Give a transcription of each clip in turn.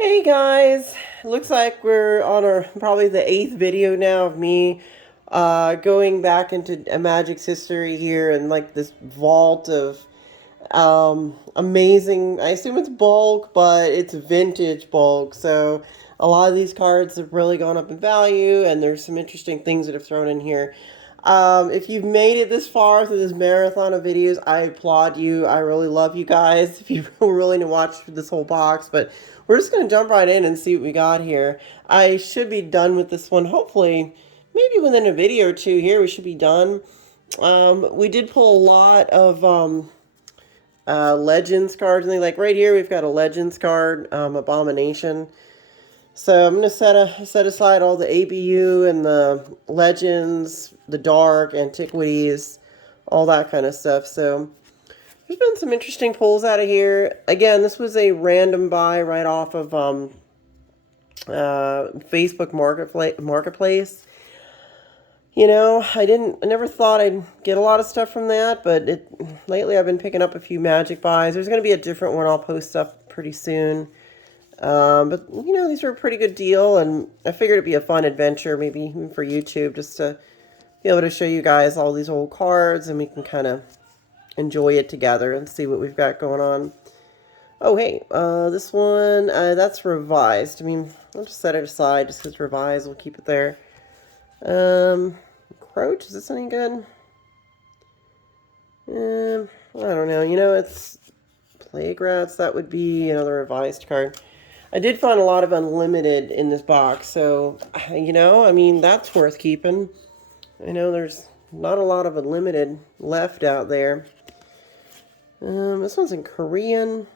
Hey guys, looks like we're on our probably the 8th video now of me going back into a Magic's history here and like this vault of amazing. I assume it's bulk, but it's vintage bulk. So a lot of these cards have really gone up in value, and there's some interesting things that have thrown in here. If you've made it this far through this marathon of videos, I applaud you. I really love you guys if you were willing to watch this whole box. But we're just going to jump right in and see what we got here. I should be done with this one, hopefully, maybe within a video or two here, we should be done. We did pull a lot of Legends cards, and like right here, we've got a Legends card, Abomination. So I'm gonna set aside all the ABU and the Legends, the Dark, Antiquities, all that kind of stuff. So there's been some interesting pulls out of here. Again, this was a random buy right off of Facebook Marketplace. You know, I never thought I'd get a lot of stuff from that, but lately I've been picking up a few Magic buys. There's going to be a different one I'll post up pretty soon. But, you know, these are a pretty good deal, and I figured it'd be a fun adventure, maybe even for YouTube, just to be able to show you guys all these old cards, and we can kind of enjoy it together and see what we've got going on. Oh, hey, this one, that's revised. I mean, I'll just set it aside just because revised, we'll keep it there. Crouch, is this any good? I don't know. You know, it's Playgrounds. That would be another revised card. I did find a lot of unlimited in this box, so, you know, I mean, that's worth keeping. I know there's not a lot of unlimited left out there. This one's in Korean.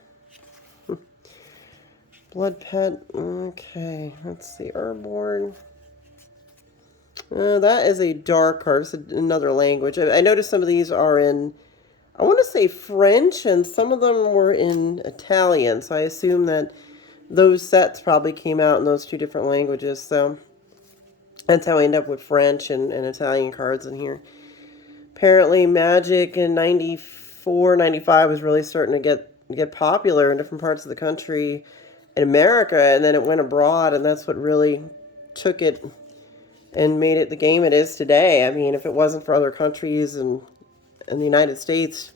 Blood Pet. Okay, let's see. Urborn. That is a dark card. It's another language. I noticed some of these are in, I want to say French, and some of them were in Italian. So I assume that those sets probably came out in those two different languages. So that's how I end up with French and Italian cards in here. Apparently Magic in 94, 95 was really starting to get popular in different parts of the country in America, and then it went abroad, and that's what really took it and made it the game it is today. I mean, if it wasn't for other countries and the United States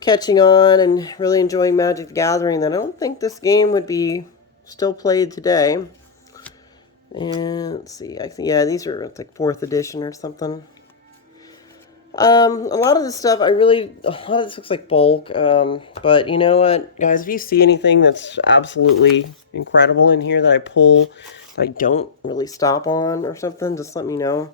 catching on and really enjoying Magic the Gathering, then I don't think this game would be still played today. And let's see, I think, yeah, these are like 4th edition or something. A lot of this stuff, a lot of this looks like bulk, but you know what, guys, if you see anything that's absolutely incredible in here that I pull, I don't really stop on or something, just let me know.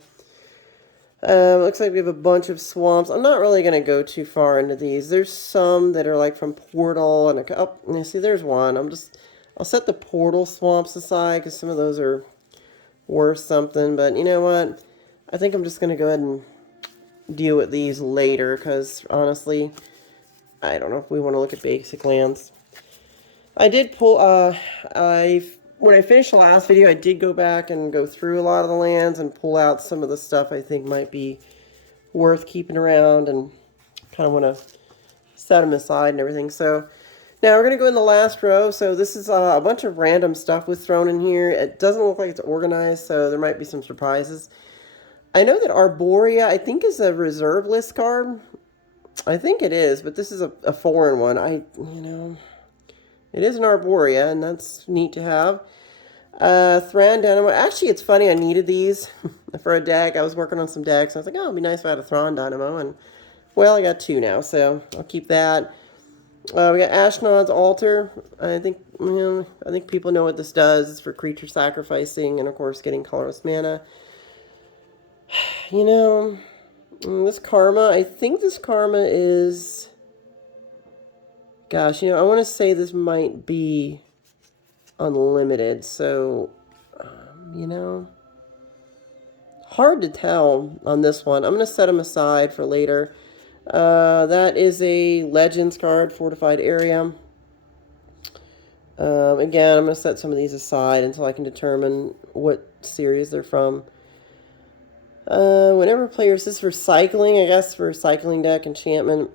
Looks like we have a bunch of swamps. I'm not really going to go too far into these. There's some that are like from Portal, and you see, there's one. I'll set the Portal swamps aside because some of those are worth something, but you know what? I think I'm just going to go ahead and deal with these later because honestly, I don't know if we want to look at basic lands. I did pull, when I finished the last video, I did go back and go through a lot of the lands and pull out some of the stuff I think might be worth keeping around and kind of want to set them aside and everything. So now we're going to go in the last row. So this is a bunch of random stuff was thrown in here. It doesn't look like it's organized, so there might be some surprises. I know that Arborea, I think, is a reserve list card. I think it is, but this is a foreign one. It is an Arborea, and that's neat to have. Thran Dynamo. Actually, it's funny, I needed these for a deck. I was working on some decks. I was like, oh, it'd be nice if I had a Thran Dynamo. And, well, I got 2 now, so I'll keep that. We got Ashnod's Altar. I think people know what this does. It's for creature sacrificing and, of course, getting colorless mana. You know, this Karma, I think this Karma is... Gosh, you know, I want to say this might be unlimited, so, you know, hard to tell on this one. I'm going to set them aside for later. That is a Legends card, Fortified Area. Again, I'm going to set some of these aside until I can determine what series they're from. Whenever players, this is for cycling, I guess, for cycling deck, enchantment.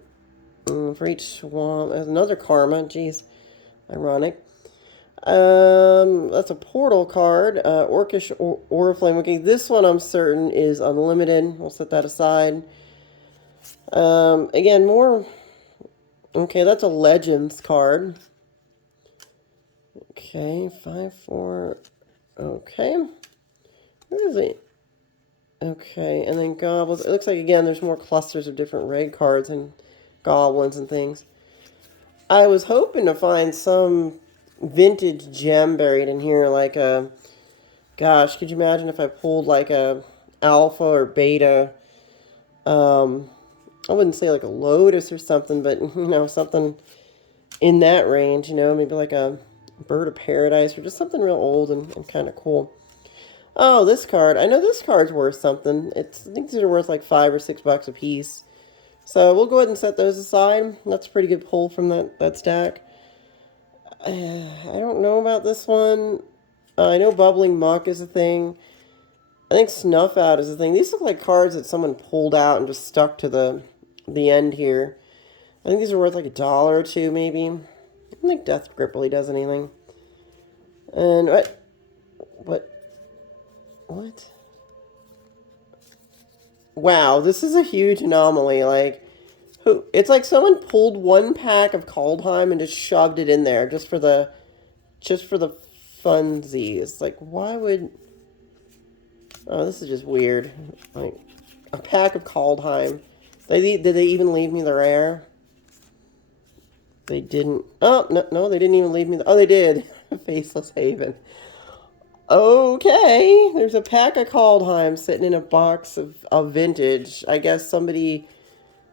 For each swamp, there's another Karma, jeez, ironic. That's a portal card. Orcish Oriflame. Okay, this one I'm certain is unlimited. We'll set that aside. Again, more. Okay, that's a Legends card. Okay, 5/4. Okay. Where is it? Okay, and then goblins. It looks like, again, there's more clusters of different raid cards and goblins and things. I was hoping to find some vintage gem buried in here, like a... Gosh, could you imagine if I pulled like a alpha or beta? I wouldn't say like a Lotus or something, but, you know, something in that range, you know, maybe like a Bird of Paradise or just something real old and kind of cool. Oh, this card. I know this card's worth something. I think these are worth like $5 or $6 a piece. So we'll go ahead and set those aside. That's a pretty good pull from that stack. I don't know about this one. I know Bubbling Muck is a thing. I think Snuff Out is a thing. These look like cards that someone pulled out and just stuck to the end here. I think these are worth like $1 or $2 maybe. I don't think Death Grip really does anything. And what? Wow, this is a huge anomaly. Like, it's like someone pulled one pack of Kaldheim and just shoved it in there just for the funsies. Like, why would... Oh, this is just weird. Like, a pack of Kaldheim. Did they even leave me the rare? They didn't. Oh, no, they didn't even leave me the... Oh, they did. Faceless Haven. Okay, there's a pack of Kaldheim sitting in a box of vintage. I guess somebody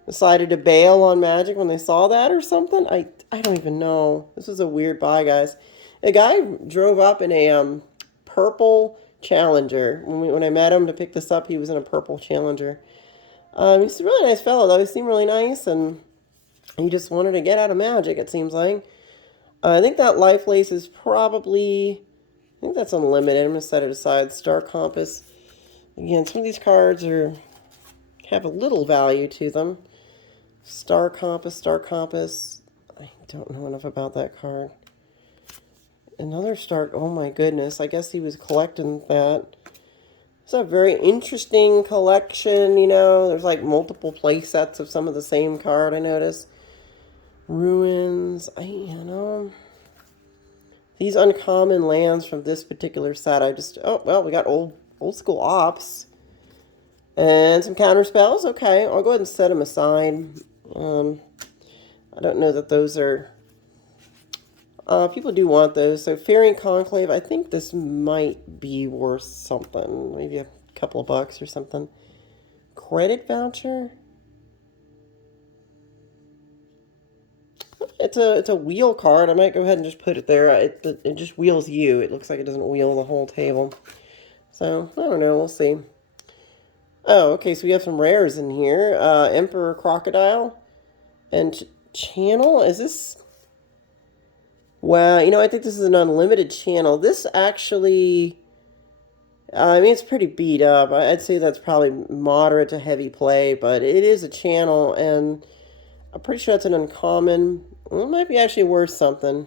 decided to bail on Magic when they saw that or something. I don't even know. This was a weird buy, guys. A guy drove up in a purple Challenger. When I met him to pick this up, he was in a purple Challenger. He's a really nice fellow, though. He seemed really nice, and he just wanted to get out of Magic, it seems like. I think that Life Lace is probably... I think that's unlimited. I'm going to set it aside. Star Compass. Again, some of these cards have a little value to them. Star Compass. I don't know enough about that card. Another Star... Oh my goodness. I guess he was collecting that. It's a very interesting collection, you know. There's like multiple play sets of some of the same card, I noticed. Ruins. You know... These uncommon lands from this particular set, oh, well, we got old school ops. And some counter spells. Okay, I'll go ahead and set them aside. I don't know that those are... people do want those. So, Fearing Conclave, I think this might be worth something. Maybe a couple of bucks or something. Credit voucher? It's a wheel card. I might go ahead and just put it there. It just wheels you. It looks like it doesn't wheel the whole table. So, I don't know. We'll see. Oh, okay. So we have some rares in here. Emperor Crocodile. And Channel. Is this... Wow. You know, I think this is an unlimited channel. This actually... I mean, it's pretty beat up. I'd say that's probably moderate to heavy play. But it is a channel. And I'm pretty sure that's an uncommon... Well, it might be actually worth something.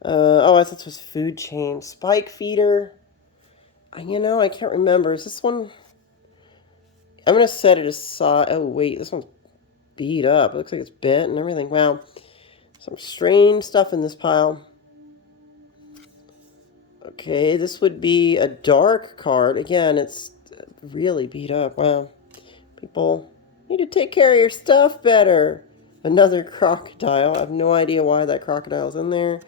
Oh, I thought this was Food Chain. Spike Feeder. You know, I can't remember. Is this one... I'm going to set it aside. Oh, wait. This one's beat up. It looks like it's bent and everything. Wow. Some strange stuff in this pile. Okay, this would be a dark card. Again, it's really beat up. Wow. People need to take care of your stuff better. Another crocodile. I have no idea why that crocodile's in there.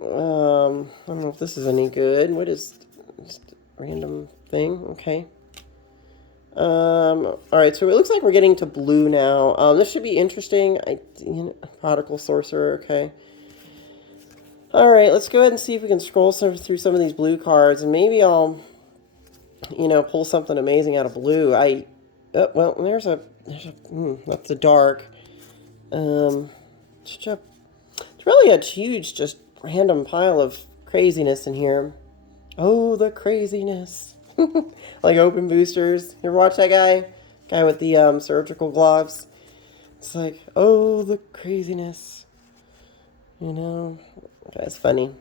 I don't know if this is any good. What is... Just a random thing. Okay. Alright, so it looks like we're getting to blue now. This should be interesting. Prodigal Sorcerer, okay. Alright, let's go ahead and see if we can scroll through some of these blue cards, and maybe I'll, pull something amazing out of blue. Well, that's a dark. It's really a huge, just random pile of craziness in here. Oh, the craziness. Like open boosters. You ever watch that guy? Guy with the surgical gloves. It's like, oh, the craziness. You know, guy's funny.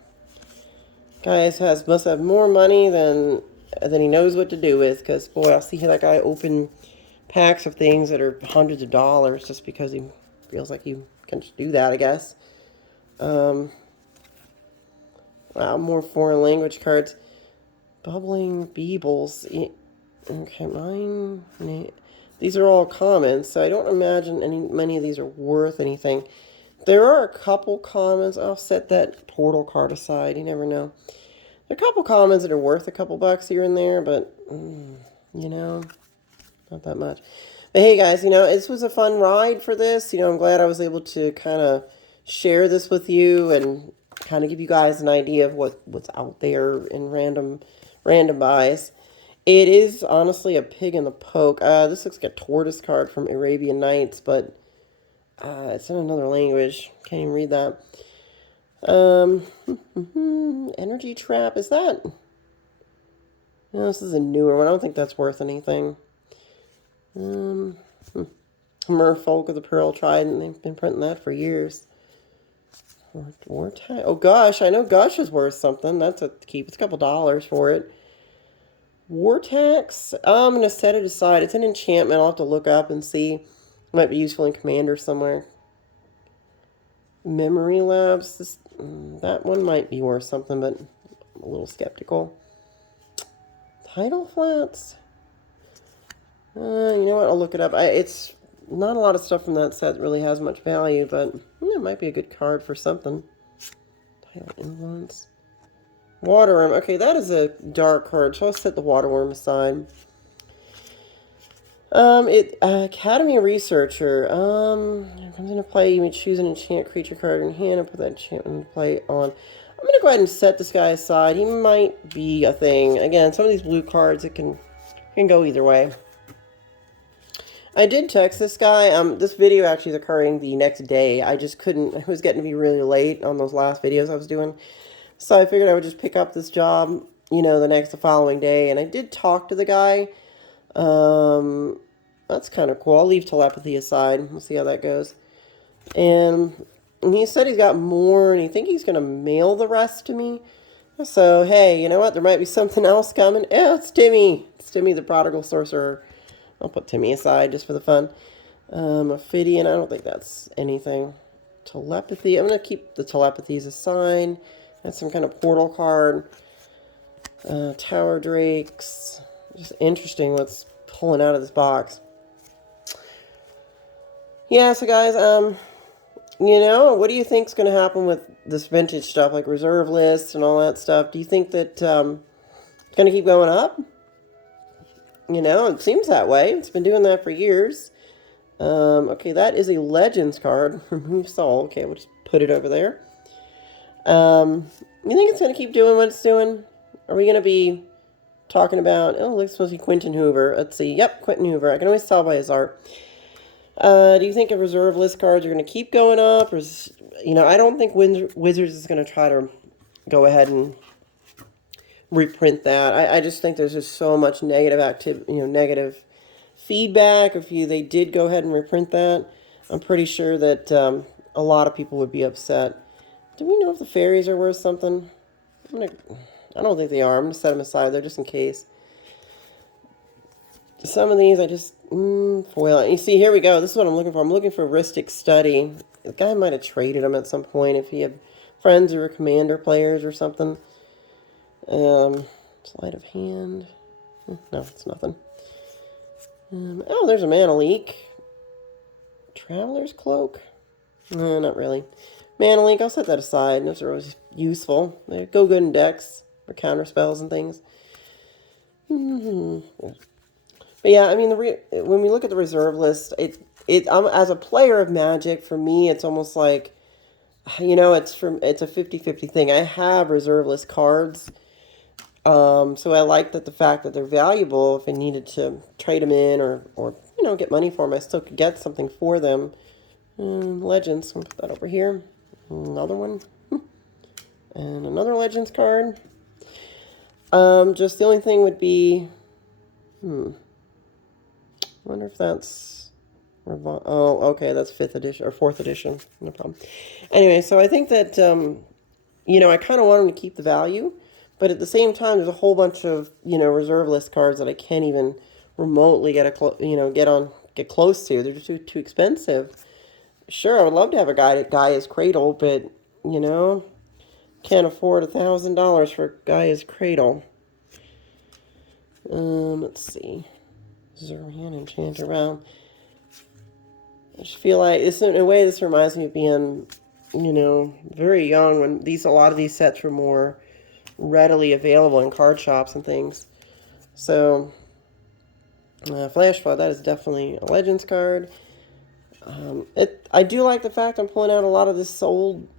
Must have more money than he knows what to do with. Because boy, I'll see that guy open packs of things that are hundreds of dollars just because he feels like he can just do that, I guess. Wow, more foreign language cards. Bubbling Beebles. Okay, mine. These are all commons, so I don't imagine many of these are worth anything. There are a couple commons. I'll set that portal card aside. You never know. There are a couple commons that are worth a couple bucks here and there, but, you know, not that much. But hey, guys, you know, this was a fun ride for this. You know, I'm glad I was able to kind of share this with you and kind of give you guys an idea of what's out there in random buys. It is honestly a pig in the poke. This looks like a tortoise card from Arabian Nights, but it's in another language. Can't even read that. Energy Trap, is that? No, this is a newer one. I don't think that's worth anything. Merfolk of the Pearl Trident. They've been printing that for years. Oh gosh, I know Gush is worth something. That's a keep. It's a couple dollars for it. War Tax. I'm gonna set it aside. It's an enchantment. I'll have to look up and see. It might be useful in Commander somewhere. Memory Labs. That one might be worth something, but I'm a little skeptical. Tidal Flats. You know what? I'll look it up. It's not a lot of stuff from that set that really has much value, but it might be a good card for something. Tidal Influence. Waterworm. Okay, that is a dark card, so I'll set the Waterworm aside. Academy Researcher. Comes into play. You may choose an enchant creature card in hand and put that enchantment into play on. I'm gonna go ahead and set this guy aside. He might be a thing. Again, some of these blue cards, it can go either way. I did text this guy. This video actually is occurring the next day. I just couldn't. It was getting to be really late on those last videos I was doing, so I figured I would just pick up this job, you know, the following day. And I did talk to the guy. That's kind of cool. I'll leave telepathy aside. We'll see how that goes. And he said he's got more, and he think he's gonna mail the rest to me. So hey, you know what? There might be something else coming. Yeah, it's Timmy. It's Timmy the Prodigal Sorcerer. I'll put Timmy aside just for the fun. Ophidian, I don't think that's anything. Telepathy, I'm going to keep the telepathies aside. That's some kind of portal card. Tower Drakes. Just interesting what's pulling out of this box. Yeah, so guys, you know, what do you think's going to happen with this vintage stuff, like reserve lists and all that stuff? Do you think that it's going to keep going up? You know, it seems that way. It's been doing that for years. Okay, that is a Legends card. Remove Soul. Okay, we'll just put it over there. You think it's going to keep doing what it's doing? Are we going to be talking about... Oh, looks supposed to be Quentin Hoover. Let's see. Yep, Quentin Hoover. I can always tell by his art. Do you think reserve list cards are going to keep going up? Or is, you know, I don't think Wizards is going to try to go ahead and reprint that. I just think there's just so much negative activity, you know, negative feedback. If they did go ahead and reprint that, I'm pretty sure that a lot of people would be upset. Do we know if the fairies are worth something? I don't think they are. I'm gonna set them aside there just in case. Some of these I just foil. You see, here we go. This is what I'm looking for. I'm looking for Ristic Study. The guy might have traded them at some point if he had friends who were Commander players or something. Sleight of hand. No, it's nothing. Oh, there's a Mana Leak. Traveler's Cloak. No, not really. Mana Leak, I'll set that aside. Those are always useful. They go good in decks for counter spells and things. But yeah, I mean, when we look at the reserve list, as a player of Magic, for me, it's almost like, you know, it's a 50-50 thing. I have reserve list cards. So I like the fact that they're valuable. If I needed to trade them in or you know, get money for them, I still could get something for them. Legends, I'll put that over here. Another one. And another Legends card. Just the only thing would be, wonder if that's Oh, okay, that's 5th edition or 4th edition. No problem. Anyway, so I think that I kind of want them to keep the value, but at the same time, there's a whole bunch of reserve list cards that I can't even remotely get close to. They're just too expensive. Sure, I would love to have a Gaia's Cradle, but can't afford $1,000 for Gaia's Cradle. Let's see. Zorian Enchanter. Well, I just feel like in a way this reminds me of being, very young when a lot of these sets were more readily available in card shops and things. So, Flash Flood, that is definitely a Legends card. I do like the fact I'm pulling out a lot of this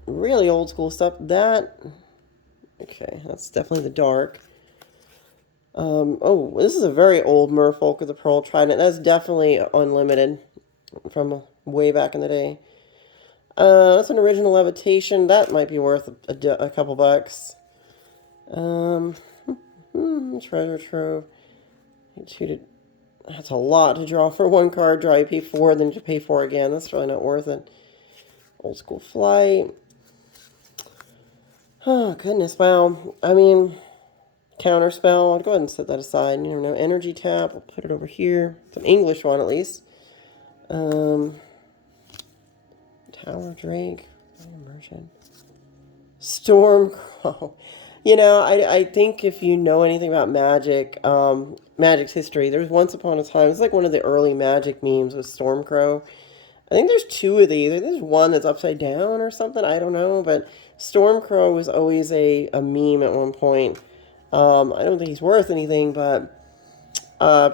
really old school stuff. Okay, that's definitely the dark. Oh, this is a very old Merfolk of the Pearl Trident. That's definitely unlimited from way back in the day. That's an original Levitation. That might be worth a couple bucks. Treasure Trove. That's a lot to draw for one card. Draw, you pay 4, then you pay 4 again. That's really not worth it. Old School Flight. Oh, goodness. Wow. I mean, Counterspell. I'll go ahead and set that aside. You never know. Energy Tap. I'll put it over here. It's an English one, at least. Tower Drake. Immersion. Stormcrow. I think if you know anything about Magic, Magic's history, there's once upon a time, it's like one of the early Magic memes with Stormcrow. I think there's 2 of these. There's one that's upside down or something. I don't know. But Stormcrow was always a meme at one point. I don't think he's worth anything, but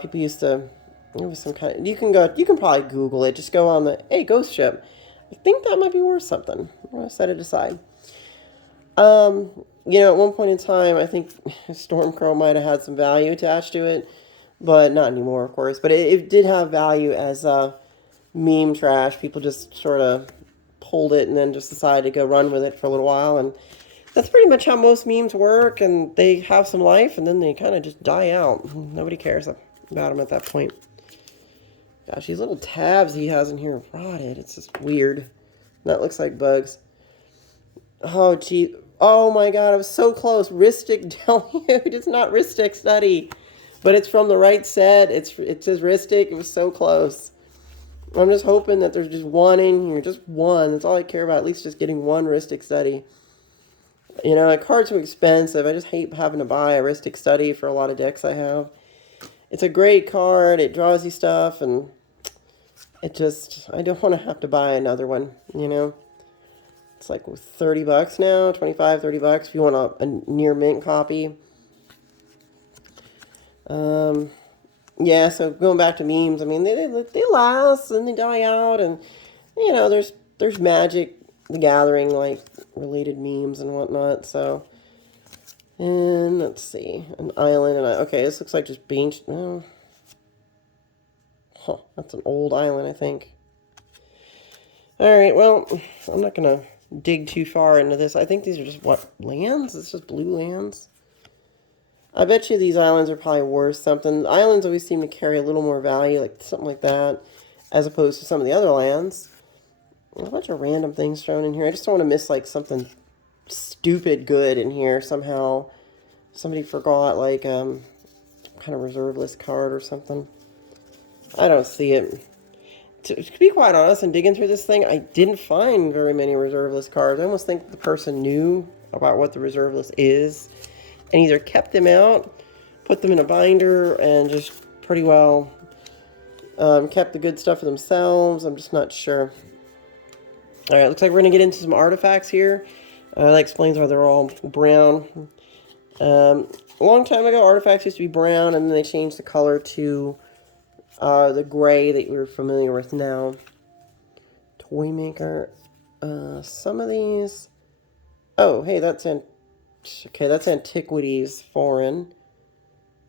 people used to. There was some kind of. You can probably Google it. Just go on the Ghost Ship. I think that might be worth something. I'm gonna set it aside. At one point in time, I think Stormcrow might have had some value attached to it, but not anymore, of course. But it did have value as meme trash. People just sort of pulled it and then just decided to go run with it for a little while. And that's pretty much how most memes work. And they have some life, and then they kind of just die out. Nobody cares about them at that point. Gosh, these little tabs he has in here are rotted. It's just weird. That looks like bugs. Oh, gee. Oh, my God. I was so close. Ristic Deluge. It's not Ristic Study. But it's from the right set. It says Ristic. It was so close. I'm just hoping that there's just one in here. Just one. That's all I care about. At least just getting one Ristic Study. A card's too expensive. I just hate having to buy a Ristic Study for a lot of decks I have. It's a great card. It draws you stuff. And I don't want to have to buy another one, It's like $30 now, 25, $30 if you want a near mint copy. Yeah, so going back to memes, I mean, they last and they die out, and there's Magic the Gathering like related memes and whatnot. So, and let's see, an island, and okay, this looks like just beach. Oh, that's an old island, I think. All right, well, I'm not gonna dig too far into this. I think these are just lands? It's just blue lands. I bet you these islands are probably worth something. Islands always seem to carry a little more value, like something like that, as opposed to some of the other lands. There's a bunch of random things thrown in here. I just don't want to miss like something stupid good in here somehow. Somebody forgot like kind of reserve list card or something. I don't see it. To be quite honest, and digging through this thing, I didn't find very many reserve list cards. I almost think the person knew about what the reserve list is, and either kept them out, put them in a binder, and just pretty well kept the good stuff for themselves. I'm just not sure. All right, looks like we're going to get into some artifacts here. That explains why they're all brown. A long time ago, artifacts used to be brown, and then they changed the color to the gray that we're familiar with now. Toy Maker. Some of these... Oh, hey, that's Antiquities Foreign.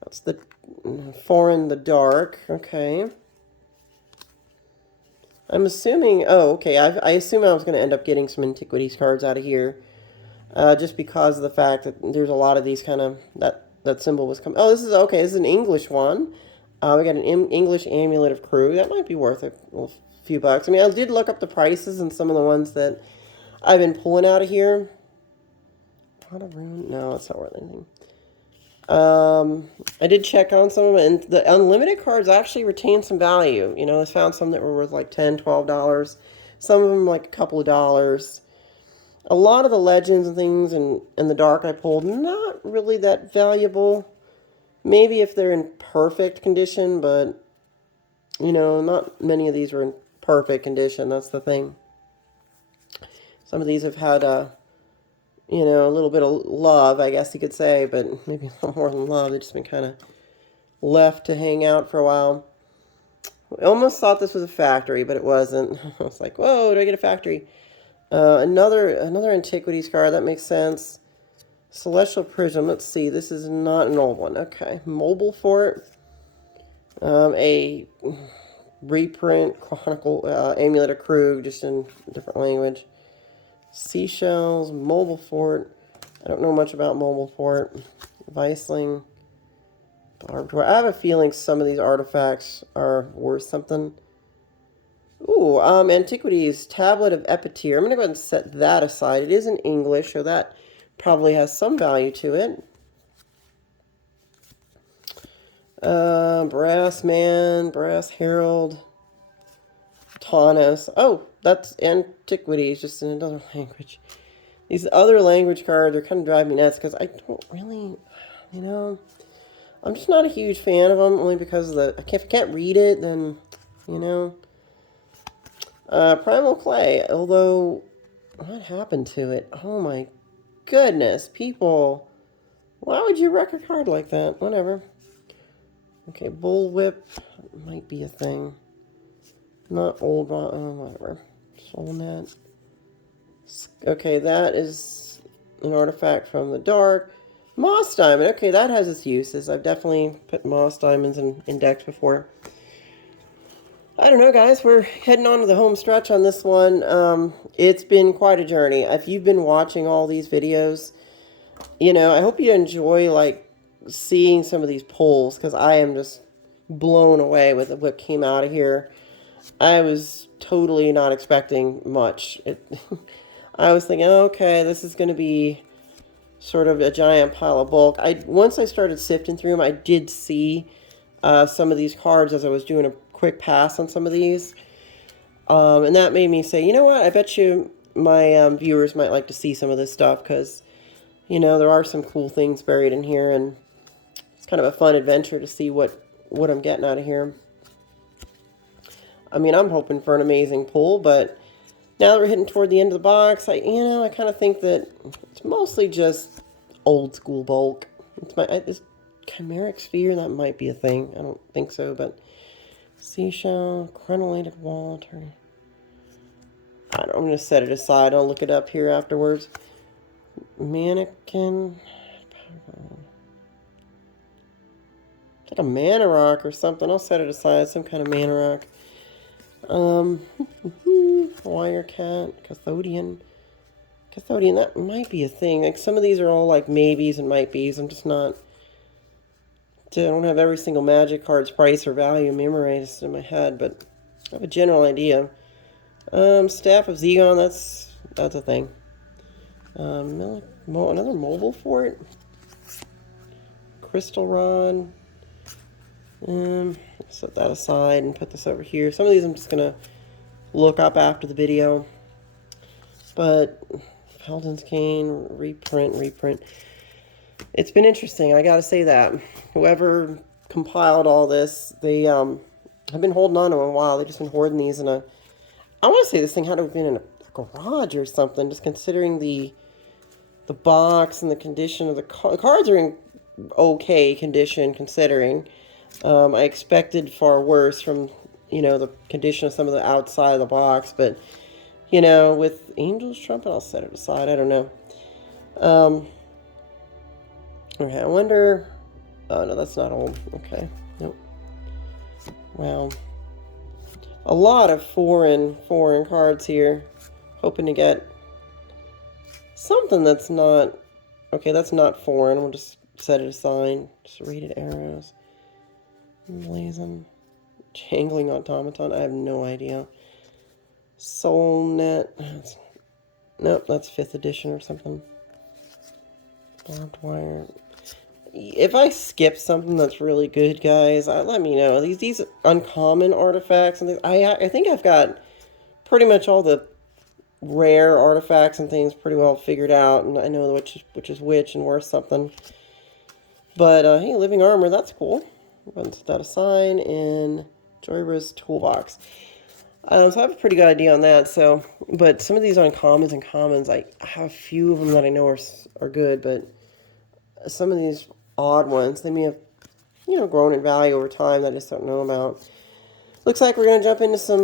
That's the Foreign the Dark. Okay. I'm assuming... Oh, okay. I assume I was going to end up getting some Antiquities cards out of here. Just because of the fact that there's a lot of these kind of... That symbol was coming... Oh, this is... Okay, this is an English one. We got an English Amulet of Crew. That might be worth a little few bucks. I mean, I did look up the prices and some of the ones that I've been pulling out of here. Pot of Ruin? No, it's not worth anything. I did check on some of them, and the unlimited cards actually retain some value. You know, I found some that were worth like $10, $12. Some of them like a couple of dollars. A lot of the legends and things in the dark I pulled, not really that valuable. Maybe if they're in perfect condition, but, you know, not many of these were in perfect condition. That's the thing. Some of these have had, you know, a little bit of love, I guess you could say, but maybe a little more than love. They've just been kind of left to hang out for a while. I almost thought this was a factory, but it wasn't. I was like, whoa, do I get a factory? Another Antiquities card, that makes sense. Celestial Prism, let's see, this is not an old one. Okay, Mobile Fort. A reprint, Chronicle, Amulet of Krug, just in a different language. Seashells, Mobile Fort. I don't know much about Mobile Fort. Viceling. Barbed Wire. I have a feeling some of these artifacts are worth something. Ooh, Antiquities, Tablet of Epicure. I'm going to go ahead and set that aside. It is in English, so that probably has some value to it. Brass Man, Brass Herald, Taunos. Oh, that's Antiquities, just in another language. These other language cards are kind of driving me nuts because I don't really, you know, I'm just not a huge fan of them, only because of if I can't read it, then, you know. Primal Clay, although, what happened to it? Oh my goodness, people. Why would you wreck a card like that? Whatever. Okay, Bullwhip might be a thing. Not old, whatever. Soulnet. Okay, that is an artifact from the dark. Moss Diamond. Okay, that has its uses. I've definitely put Moss Diamonds in decks before. I don't know, guys. We're heading on to the home stretch on this one. It's been quite a journey. If you've been watching all these videos, you know, I hope you enjoy, like, seeing some of these pulls, because I am just blown away with what came out of here. I was totally not expecting much. I was thinking, okay, this is going to be sort of a giant pile of bulk. Once I started sifting through them, I did see some of these cards as I was doing a quick pass on some of these. And that made me say, you know what, I bet you my viewers might like to see some of this stuff, because, you know, there are some cool things buried in here, and it's kind of a fun adventure to see what I'm getting out of here. I mean, I'm hoping for an amazing pull, but now that we're hitting toward the end of the box, I kind of think that it's mostly just old school bulk. This chimeric sphere, that might be a thing. I don't think so, but seashell, crenellated water. I'm going to set it aside. I'll look it up here afterwards. Mannequin. It's like a mana rock or something. I'll set it aside. Some kind of mana rock. Wirecat, Cathodian, that might be a thing. Like, some of these are all like maybes and might be's. I'm just not, I don't have every single magic card's price or value memorized in my head, but I have a general idea. Staff of Zegon, that's a thing. Another Mobile Fort. Crystal Rod. Set that aside and put this over here. Some of these I'm just going to look up after the video. But Paladin's Cane, reprint. It's been interesting, I got to say that. Whoever compiled all this, they have been holding on to them a while. They've just been hoarding these in I want to say this thing had to have been in a garage or something, just considering the box and the condition of the cards are in okay condition, considering. I expected far worse from, you know, the condition of some of the outside of the box, but, you know, with Angel's Trumpet, I'll set it aside. I don't know. Okay, I wonder. Oh, no, that's not old. Okay, nope. Wow. A lot of foreign cards here. Hoping to get something that's not. Okay, that's not foreign. We'll just set it aside. Just rated arrows. Blazing. Jangling Automaton. I have no idea. Soulnet. Nope, that's 5th edition or something. Barbed wire. If I skip something that's really good, guys, let me know. These uncommon artifacts and things, I think I've got pretty much all the rare artifacts and things pretty well figured out, and I know which is which and worth something. But hey, living armor, that's cool. I'm going to set that aside in Joyra's toolbox. So I have a pretty good idea on that. So, but some of these uncommons and commons, I have a few of them that I know are good, but some of these odd ones, they may have, grown in value over time that I just don't know about. Looks like we're going to jump into some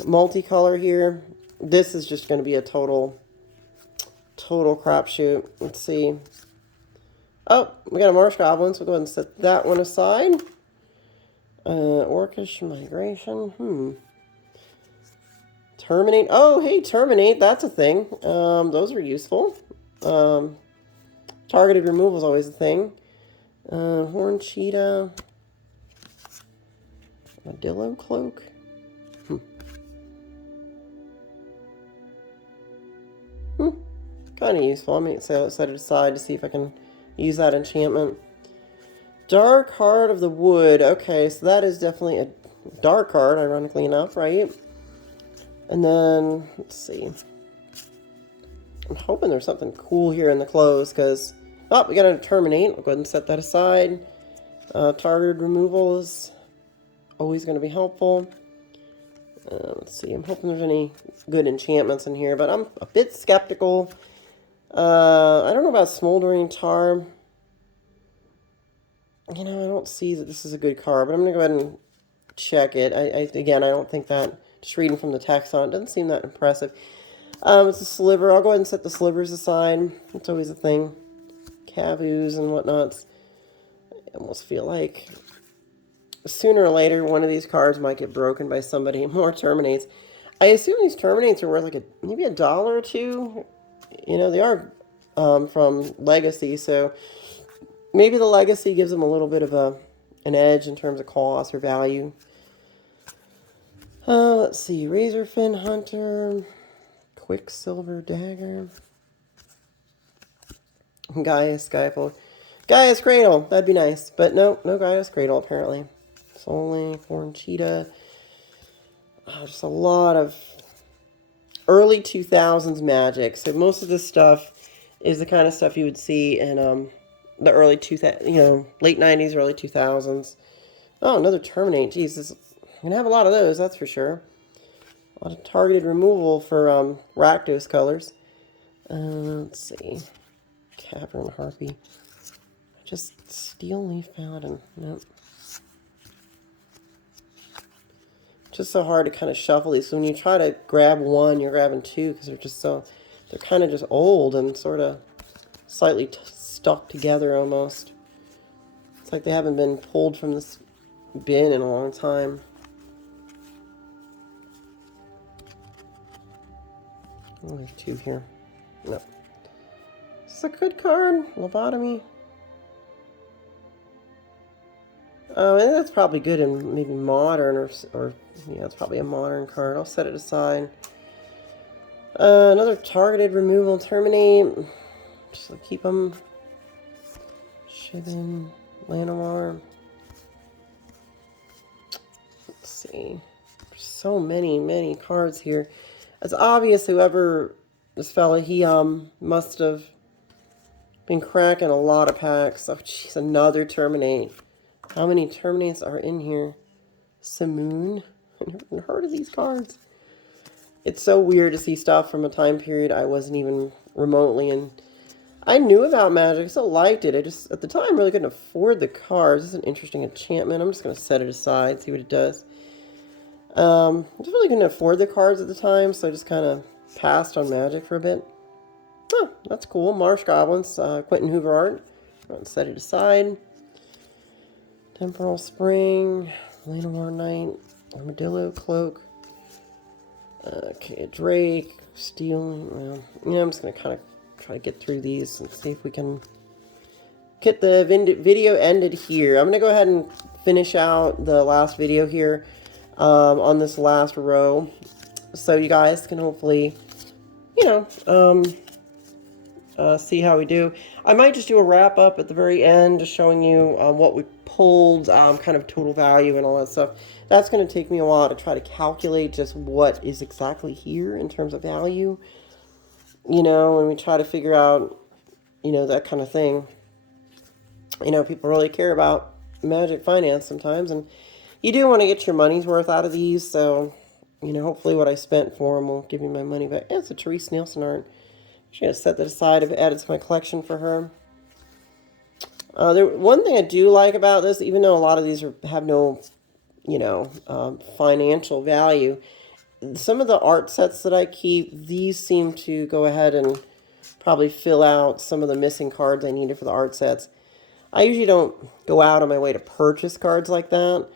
multicolor here. This is just going to be a total crapshoot. Let's see. Oh, we got a Marsh Goblin, so we'll go ahead and set that one aside. Orcish Migration. Terminate. Oh, hey, Terminate. That's a thing. Those are useful. Targeted removal is always a thing. Horn Cheetah. Armadillo Cloak. Kind of useful. I mean, set it aside to see if I can use that enchantment. Dark Heart of the Wood. Okay, so that is definitely a dark card, ironically enough, right? And then, let's see. I'm hoping there's something cool here in the close, because... Oh, we got to terminate. I'll go ahead and set that aside. Targeted removal is always going to be helpful. Let's see. I'm hoping there's any good enchantments in here, but I'm a bit skeptical. I don't know about Smoldering Tar. I don't see that this is a good card, but I'm going to go ahead and check it. Again, I don't think that, just reading from the text on it, doesn't seem that impressive. It's a sliver. I'll go ahead and set the slivers aside. It's always a thing. Caboos and whatnots. I almost feel like sooner or later one of these cards might get broken by somebody. More Terminates. I assume these Terminates are worth like maybe $1 or $2. They are from Legacy, so maybe the Legacy gives them a little bit of an edge in terms of cost or value. Let's see. Razorfin Hunter. Quicksilver Dagger. Gaia's Skyfall. Gaia's Cradle. That'd be nice. But no Gaia's Cradle, apparently. Soul Horn Cheetah. Just a lot of early 2000s Magic. So most of this stuff is the kind of stuff you would see in the early 2000s, late 90s, early 2000s. Oh, another Terminate. Jesus, I'm going to have a lot of those, that's for sure. A lot of targeted removal for Rakdos colors. Let's see. Cavern Harpy. Just Steel Leaf Paladin. Nope. Just so hard to kind of shuffle these. So when you try to grab one, you're grabbing two because they're kind of just old and sort of slightly stuck together almost. It's like they haven't been pulled from this bin in a long time. Oh, there's two here. Nope. This is a good card. Lobotomy. Oh, and that's probably good in maybe modern or yeah, it's probably a modern card. I'll set it aside. Another targeted removal. Terminate. Just keep them. Shivan. Llanowar. Let's see. There's so many cards here. It's obvious whoever this fella, he must have been cracking a lot of packs. Oh, jeez, another Terminate. How many Terminates are in here? Simoon. I never heard of these cards. It's so weird to see stuff from a time period I wasn't even remotely in. I knew about Magic, so liked it. I just, at the time, really couldn't afford the cards. This is an interesting enchantment. I'm just going to set it aside, see what it does. I just really couldn't afford the cards at the time, so I just kind of passed on Magic for a bit. Oh, that's cool. Marsh Goblins, Quentin Hoover art. I'll set it aside. Temporal Spring, Llanowar Knight, Armadillo Cloak. Okay, Drake, Steel. Well, I'm just going to kind of try to get through these and see if we can get the video ended here. I'm going to go ahead and finish out the last video here on this last row. so you guys can hopefully, you know, see how we do. I might just do a wrap up at the very end, just showing you what we pulled, kind of total value and all that stuff. That's going to take me a while to try to calculate just what is exactly here in terms of value, you know, when we try to figure out, you know, that kind of thing. You know, people really care about Magic Finance sometimes, and you do want to get your money's worth out of these, so, you know, hopefully what I spent for them will give me my money back. Yeah, it's a Therese Nielsen art. I'm going to set that aside. I've added to my collection for her. One thing I do like about this, even though a lot of these have no, you know, financial value, some of the art sets that I keep, these seem to go ahead and probably fill out some of the missing cards I needed for the art sets. I usually don't go out on my way to purchase cards like that,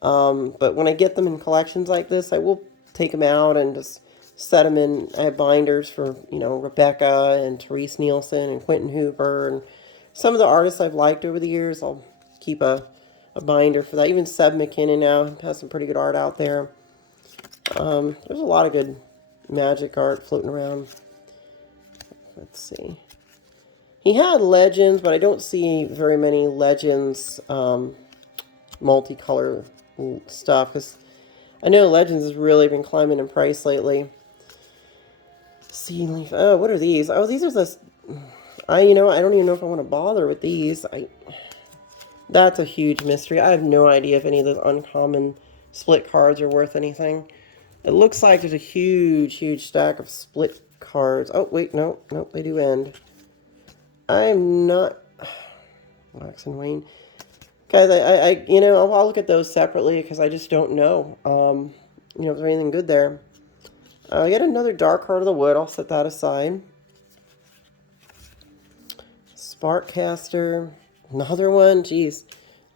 but when I get them in collections like this, I will take them out and just set them in. I have binders for, you know, Rebecca and Therese Nielsen and Quentin Hooper and some of the artists I've liked over the years. I'll keep a binder for that. Even Seb McKinnon now has some pretty good art out there. There's a lot of good Magic art floating around. Let's see. He had Legends, but I don't see very many Legends multicolor stuff, because I know Legends has really been climbing in price lately. Sea Leaf. Oh, what are these? Oh, these are the... you know, I don't even know if I want to bother with these. That's a huge mystery. I have no idea if any of those uncommon split cards are worth anything. It looks like there's a huge, huge stack of split cards. Oh, wait, no, they do end. I'm not... Wax and Wayne. Guys, you know, I'll look at those separately because I just don't know. You know, if there's anything good there. I got another Dark Heart of the Wood. I'll set that aside. Sparkcaster. Another one. Jeez.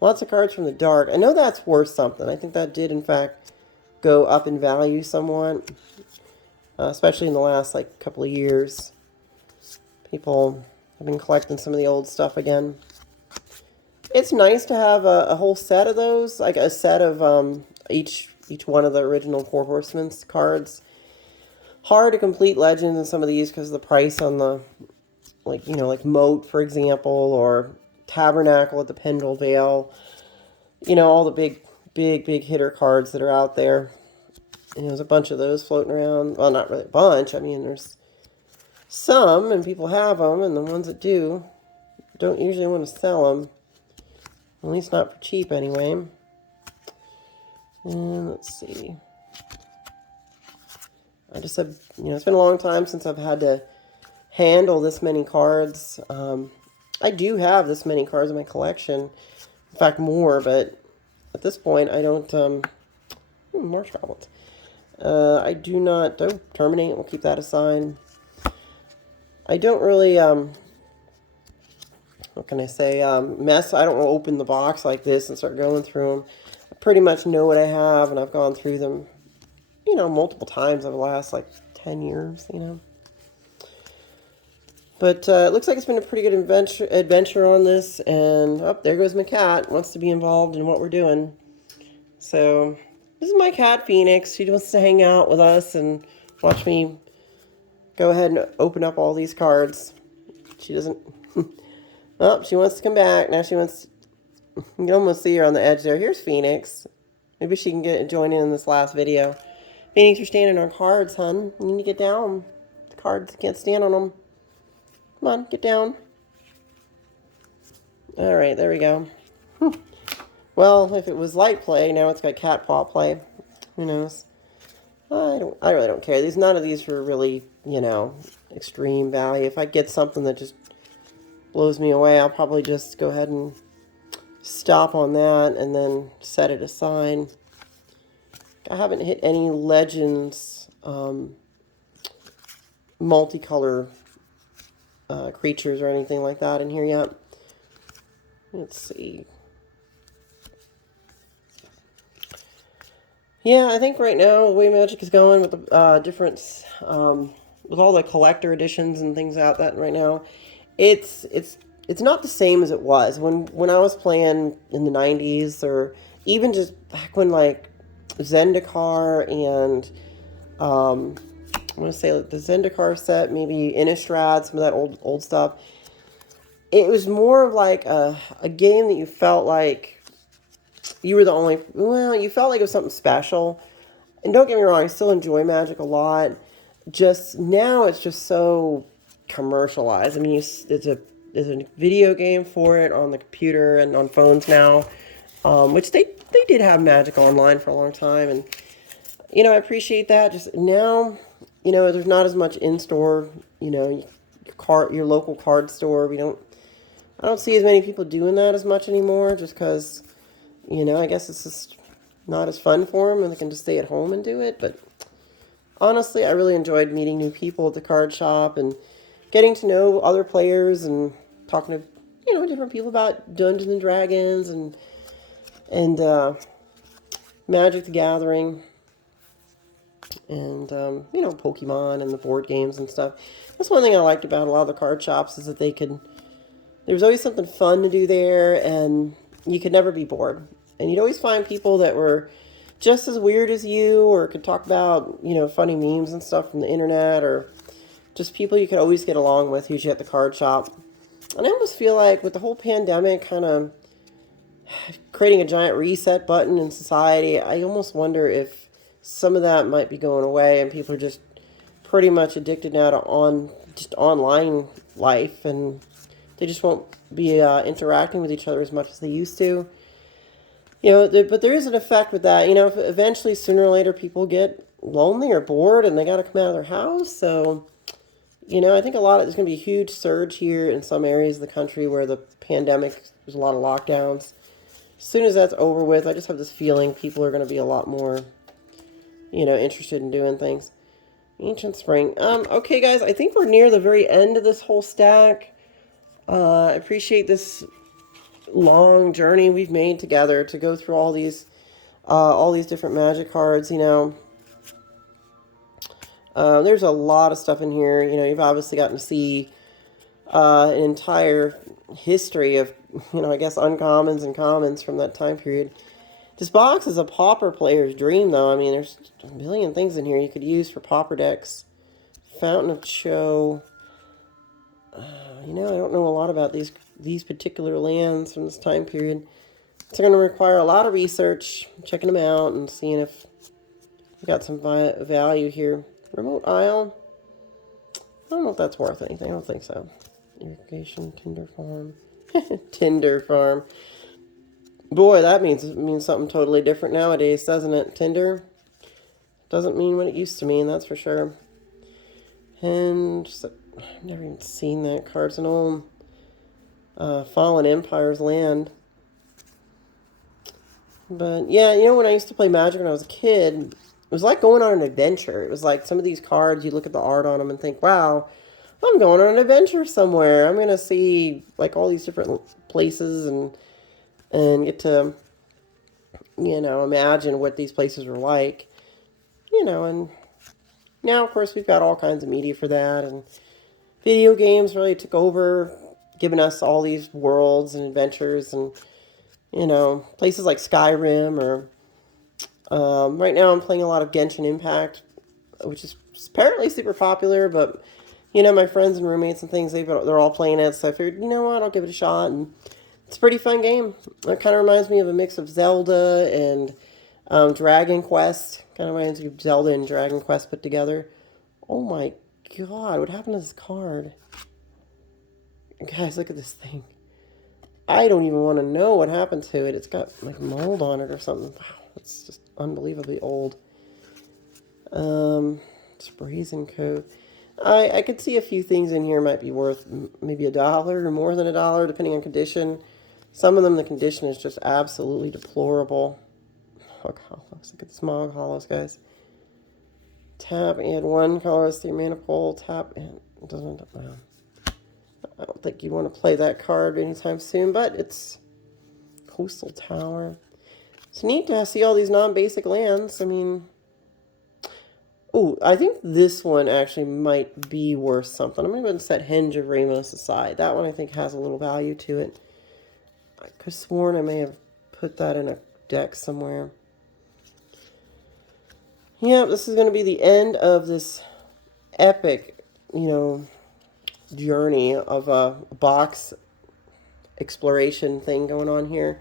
Lots of cards from the Dark. I know that's worth something. I think that did, in fact, go up in value somewhat. Especially in the last, like, couple of years. People have been collecting some of the old stuff again. It's nice to have a whole set of those. Like a set of each one of the original Four Horsemen's cards. Hard to complete Legends in some of these because of the price on the, like, you know, like Moat, for example, or Tabernacle at the Pendle Vale. You know, all the big hitter cards that are out there. And there's a bunch of those floating around. Well, not really a bunch. I mean, there's some, and people have them, and the ones that do don't usually want to sell them. At least not for cheap, anyway. And let's see. I just have, you know, it's been a long time since I've had to handle this many cards. I do have this many cards in my collection. In fact, more, but at this point, I don't, Marsh Goblins. I do not, Terminate, we'll keep that aside. I don't really, what can I say, mess. I don't open the box like this and start going through them. I pretty much know what I have, and I've gone through them, you know, multiple times over the last, like, 10 years, you know. But it looks like it's been a pretty good adventure on this, and, oh, there goes my cat. Wants to be involved in what we're doing. So, this is my cat, Phoenix. She wants to hang out with us and watch me go ahead and open up all these cards. She doesn't... Oh, she wants to come back. Now she wants... You can almost see her on the edge there. Here's Phoenix. Maybe she can join in this last video. Phoenix, you're standing on cards, hun. You need to get down. The cards, can't stand on them. Come on, get down. Alright, there we go. Well, if it was light play, now it's got cat paw play. Who knows? I really don't care. None of these are really, you know, extreme value. If I get something that just blows me away, I'll probably just go ahead and stop on that and then set it aside. I haven't hit any Legends multicolor creatures or anything like that in here yet. Let's see. Yeah, I think right now the way Magic is going with the different, with all the collector editions and things out that right now, it's not the same as it was when I was playing in the 90s, or even just back when, like, Zendikar and I'm going to say like the Zendikar set, maybe Innistrad, some of that old stuff. It was more of like a game that you felt like you were the only, well, you felt like it was something special. And don't get me wrong, I still enjoy Magic a lot. Just now it's just so commercialized. I mean, there's a video game for it on the computer and on phones now, which they did have Magic Online for a long time. And, you know, I appreciate that. Just now, you know, there's not as much in-store, you know, your local card store. I don't see as many people doing that as much anymore just because, you know, I guess it's just not as fun for them and they can just stay at home and do it. But honestly, I really enjoyed meeting new people at the card shop and getting to know other players and talking to, you know, different people about Dungeons and Dragons and Magic the Gathering and, you know, Pokemon and the board games and stuff. That's one thing I liked about a lot of the card shops is that there was always something fun to do there and you could never be bored. And you'd always find people that were just as weird as you or could talk about, you know, funny memes and stuff from the internet or just people you could always get along with usually at the card shop. And I almost feel like with the whole pandemic kind of creating a giant reset button in society, I almost wonder if some of that might be going away and people are just pretty much addicted now to just online life and they just won't be interacting with each other as much as they used to. You know, but there is an effect with that. You know, if eventually, sooner or later, people get lonely or bored and they got to come out of their house. So, you know, I think there's going to be a huge surge here in some areas of the country where the pandemic, there's a lot of lockdowns. As soon as that's over with, I just have this feeling people are going to be a lot more, you know, interested in doing things. Ancient Spring. Okay, guys, I think we're near the very end of this whole stack. I appreciate this long journey we've made together to go through all these different Magic cards. You know, there's a lot of stuff in here. You know, you've obviously gotten to see an entire history of, you know, I guess uncommons and commons from that time period. This box is a Pauper player's dream, though. I mean, there's a million things in here you could use for Pauper decks. Fountain of Cho. You know, I don't know a lot about these particular lands from this time period. It's going to require a lot of research, checking them out and seeing if we got some value here. Remote Isle. I don't know if that's worth anything. I don't think so. Irrigation, Tinder Farm. Tinder Farm. Boy, that means something totally different nowadays, doesn't it? Tinder doesn't mean what it used to mean, that's for sure. And I've never even seen that. Cards and Old. Fallen Empire's Land. But yeah, you know, when I used to play Magic when I was a kid, it was like going on an adventure. It was like some of these cards, you look at the art on them and think, wow, I'm going on an adventure somewhere. I'm going to see like all these different places and get to, you know, imagine what these places were like. You know, and now, of course, we've got all kinds of media for that. And video games really took over, giving us all these worlds and adventures and, you know, places like Skyrim or right now I'm playing a lot of Genshin Impact, which is apparently super popular, but, you know, my friends and roommates and things, they're all playing it, so I figured, you know what, I'll give it a shot, and it's a pretty fun game. It kind of reminds me of a mix of Zelda and Dragon Quest. Kind of reminds me of Zelda and Dragon Quest put together. Oh my god, what happened to this card? Guys, look at this thing. I don't even want to know what happened to it. It's got like mold on it or something. Wow, it's just unbelievably old. It's Brazen Cove. I could see a few things in here might be worth maybe $1 or more than $1, depending on condition. Some of them, the condition is just absolutely deplorable. Hog Hollows. Look at the Smog Hollows, guys. Tap, add 1 colorless 3 mana pool. Tap, and it doesn't. I don't think you want to play that card anytime soon, but it's Coastal Tower. It's neat to see all these non-basic lands. I mean, oh, I think this one actually might be worth something. I'm going to go and set Henge of Ramos aside. That one I think has a little value to it. I could have sworn I may have put that in a deck somewhere. Yeah, this is going to be the end of this epic, journey of a box exploration thing going on here.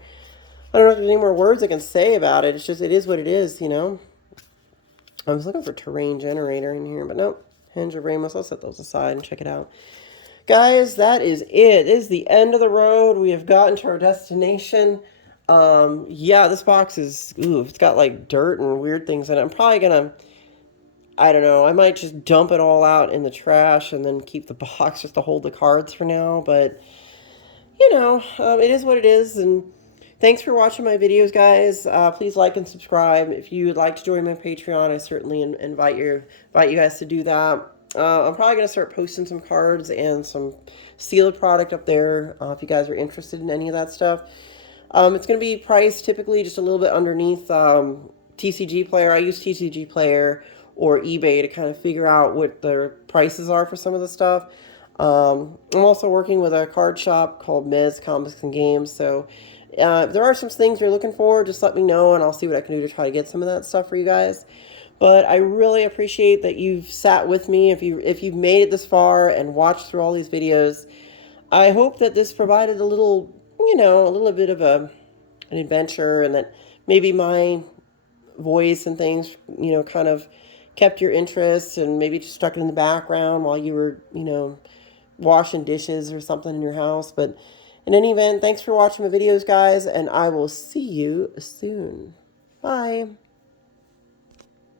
I don't know if there's any more words I can say about it. It's just, it is what it is. I was looking for terrain generator in here, but nope. Hinge of Ramos. I'll set those aside and check it out. Guys, that is it. It is the end of the road. We have gotten to our destination. Yeah, this box is, ooh, it's got like dirt and weird things in it. I'm probably gonna, I don't know, I might just dump it all out in the trash and then keep the box just to hold the cards for now. But, it is what it is. And thanks for watching my videos, guys. Please like and subscribe. If you would like to join my Patreon, I certainly invite you guys to do that. I'm probably going to start posting some cards and some sealed product up there if you guys are interested in any of that stuff. It's going to be priced typically just a little bit underneath TCG Player. I use TCG Player or eBay to kind of figure out what the prices are for some of the stuff. I'm also working with a card shop called Mez Comics and Games. So if there are some things you're looking for, just let me know and I'll see what I can do to try to get some of that stuff for you guys. But I really appreciate that you've sat with me. If you've made it this far and watched through all these videos, I hope that this provided a little, a little bit of an adventure, and that maybe my voice and things, kind of kept your interest and maybe just stuck it in the background while you were, washing dishes or something in your house. But in any event, thanks for watching my videos, guys, and I will see you soon. Bye.